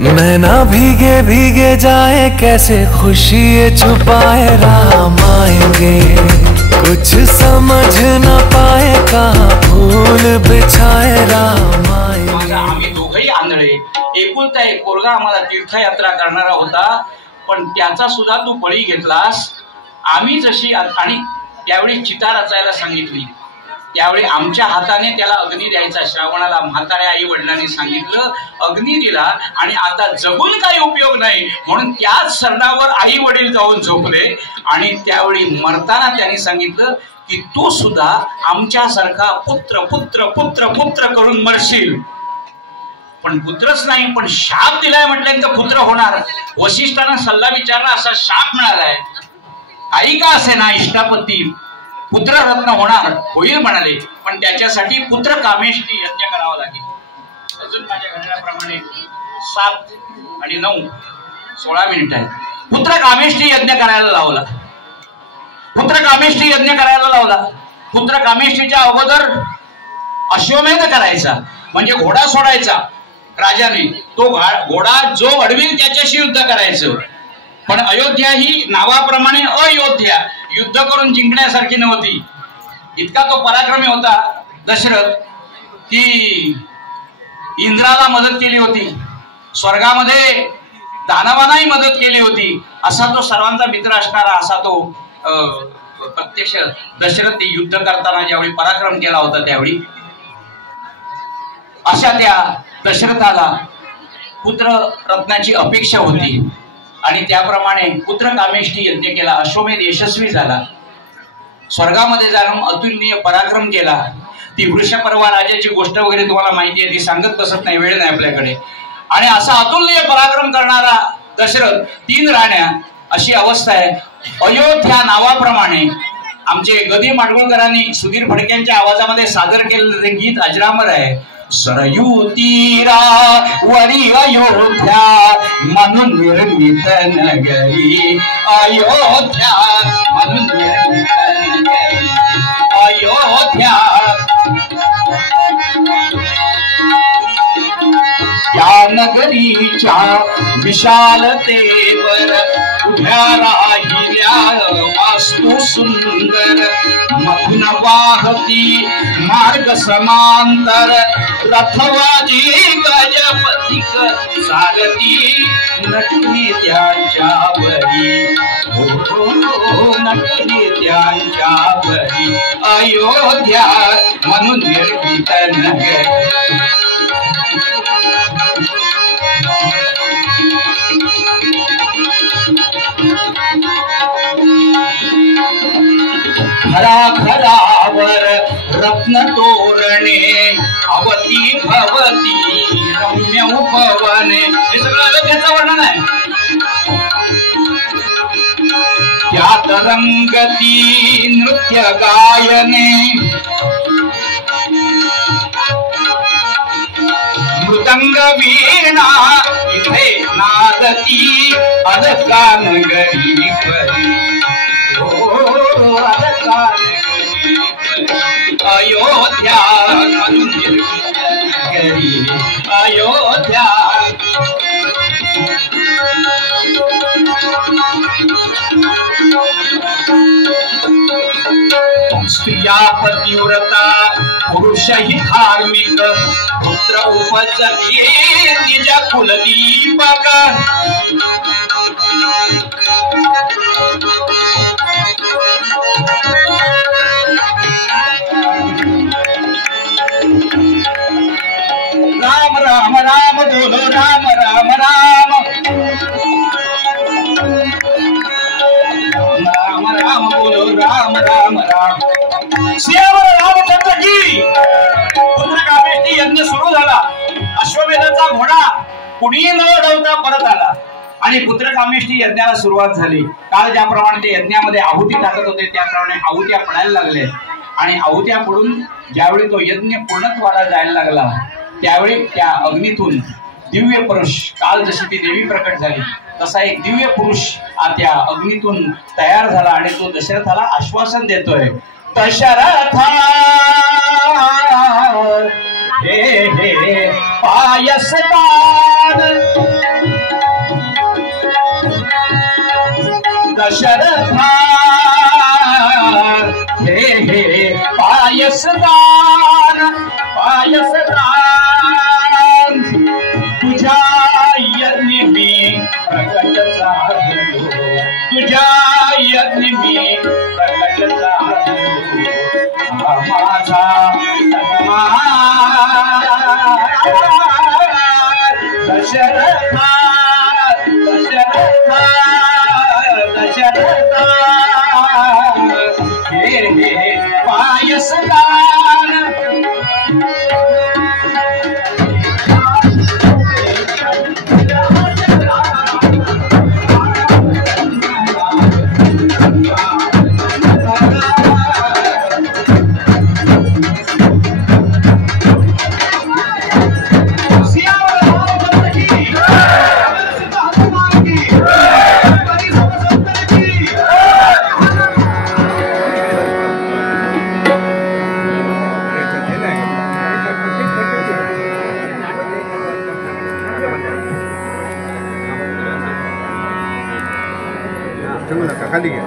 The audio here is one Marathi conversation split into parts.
नैना भीगे भीगे जाए कैसे खुशी ये छुपाए, राम आएंगे कुछ समझ न पाए कहाँ फूल बिछाए, राम आएंगे। आम्ही दोघही आंधळे, एकुलता एक पोरगा आम्हाला तीर्थयात्रा करणारा होता, पण त्याचा सुद्धा तू बळी घेतलास। आम्ही जशी आणि त्यावेळी चिता रचायला सांगितली, त्यावेळी आमच्या हाताने त्याला अग्नी द्यायचा श्रावणाला म्हाताऱ्या आई वडिलांनी सांगितलं, अग्नी दिला आणि आता जगून काही उपयोग नाही म्हणून त्याच सरणावर आई वडील जाऊन झोपले। आणि त्यावेळी मरताना त्यांनी सांगितलं की तू सुद्धा आमच्यासारखा पुत्र पुत्र पुत्र पुत्र करून मरशील, पण पुत्रच नाही पण शाप दिलाय म्हटल्यानंतर पुत्र होणार। वसिष्ठांना सल्ला विचारला, असा शाप मिळालाय, आई का असे ना इष्टापती पुत्र रत्न होणार होईल म्हणाले, पण त्याच्यासाठी पुत्र कामेष्टी यज्ञ करावा लागेल। अजून माझ्या घड्याळाप्रमाणे 7 आणि 9 16 मिनिट आहे। पुत्र कामेष्टी यज्ञ करायला लावला, पुत्र कामेष्टी यज्ञ करायला लावला। पुत्र कामेष्टीच्या अगोदर अश्वमेध करायचा, म्हणजे घोडा सोडायचा राजाने, तो घोडा जो अडविल त्याच्याशी युद्ध करायचं। पण अयोध्या ही नावाप्रमाणे अयोध्या, युद्ध करून जिंकण्यासारखी नव्हती। इतका तो पराक्रमी होता दशरथ की इंद्राला मदत केली होती, स्वर्गामध्ये दानवांनाही मदत केली होती, असा तो सर्वांचा मित्र असणारा असा तो प्रत्यक्ष दशरथ युद्ध करताना ज्यावेळी पराक्रम केला होता त्यावेळी अशा त्या दशरथाला पुत्र रत्नाची अपेक्षा होती आणि त्याप्रमाणे पुत्र कामेष्टी यज्ञ केला। अश्वमेध यशस्वी झाला, स्वर्गामध्ये जाऊन अतुलनीय पराक्रम केला। ती वृषपर्वा राजाची गोष्ट वगैरे तुम्हाला माहिती आहे, ती सांगत बसत नाही, वेळ नाही आपल्याकडे। आणि असा अतुलनीय पराक्रम करणारा दशरथ 3 राण्या अशी अवस्था आहे। अयोध्या नावाप्रमाणे आमचे गदी माडगुळकरांनी सुधीर फडक्यांच्या आवाजामध्ये सादर केलेलं ते गीत अजरामर आहे। सरयू तीरा वरी अयोध्या म्हणून निर्मित नगरी, अयोध्या म्हणून निर्मित नगरी, अयोध्या। या नगरीच्या विशालतेवर उभ्या राहिल्या वास्तू सुंदर, मधुन वाहती मार्ग समांतर, रथवाजी गजपतिक सारथी नटली त्यांच्यावरी, नटली त्यांच्यावरी, अयोध्या म्हणून निर्मित नगरी। घराघरावर रत्न तोरणे, अवती भवती रम्य उपवने, हे सगळं अयोध्येचं वर्णन आहे। त्यात रंगती नृत्य गायने, मृदंग वीणा इथे नादती, अलका नगरी परी, अलका नगरी परी, अयोध्या म्हणून निर्मित नगरी, अयोध्या। स्त्रिया पतिव्रता पुरुषही धार्मिक, पुत्र उपजती निज कुलदीपक, राम राम राम बोलो राम राम राम, राम राम बोलो राम राम राम। सियावर रामचंद्र की। पुत्र कामेष्टी यज्ञ सुरू झाला, अश्वमेधाचा घोडा कुणीही न अडवता परत आला आणि पुत्र कामेष्टी यज्ञाला सुरुवात झाली। काल ज्याप्रमाणे ते यज्ञामध्ये आहुती टाकत होते त्याप्रमाणे आहुत्या पडायला लागले आणि आहुत्या पडून ज्यावेळी तो यज्ञ पूर्णत्वाला जायला लागला त्यावेळी त्या अग्नीतून दिव्य पुरुष, काल जशी ती देवी प्रकट झाली तसा एक दिव्य पुरुष त्या अग्नीतून तयार झाला आणि तो दशरथाला आश्वासन देतोय, दशरथा हे हे पायसदान दशरथा हे हे पायसदान पायसदान तुझ्या यज्ञ मी प्रकट झालो तुझ्या यज्ञ मी प्रकट झालो माझा दशरथा दशरथा दशरथा हे हे पायसदान खाली घे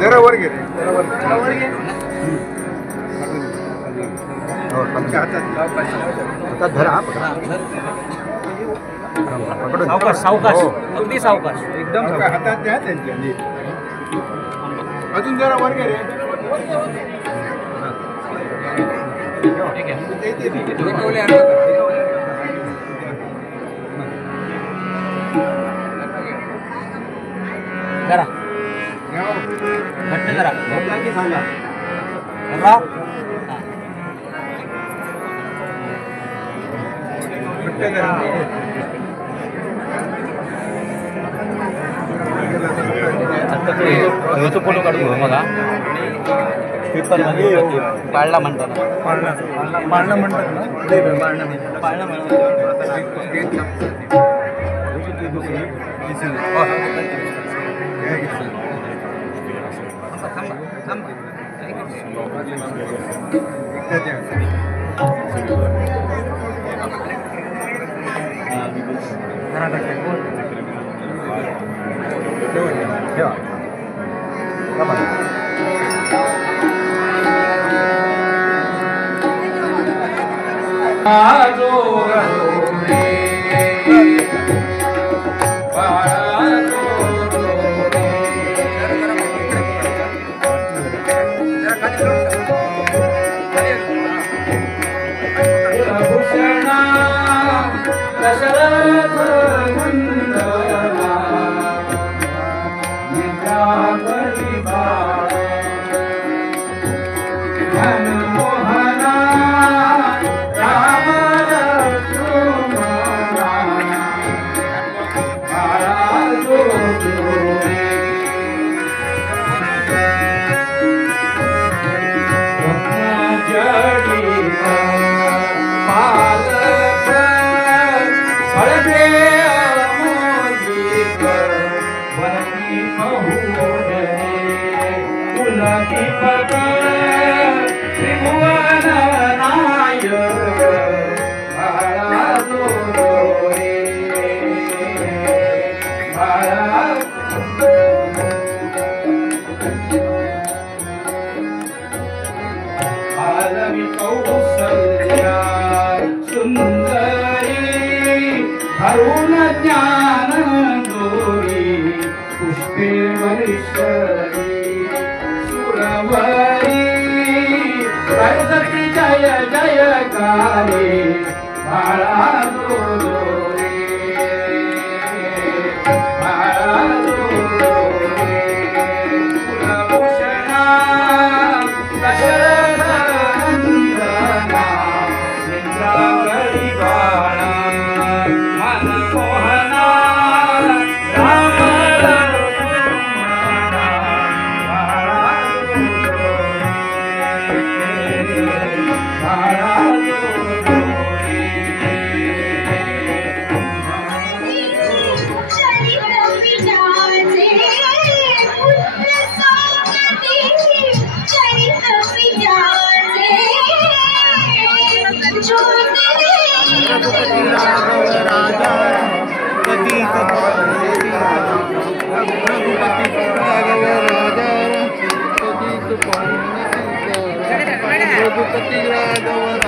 जरा वर घे जरा वर तुमच्या हातात धरा पकडून सावकाश सावकाश अगदी सावकाश एकदम हातात द्या त्यांच्या अजून जरा वर घे रे जरा घट्ट जरा सांगा ह्याचं फोटो काढून घेऊ मग पेपर पाळला म्हणतात पाळणं म्हणतात ना पाळणा म्हणतात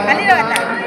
खाली राहता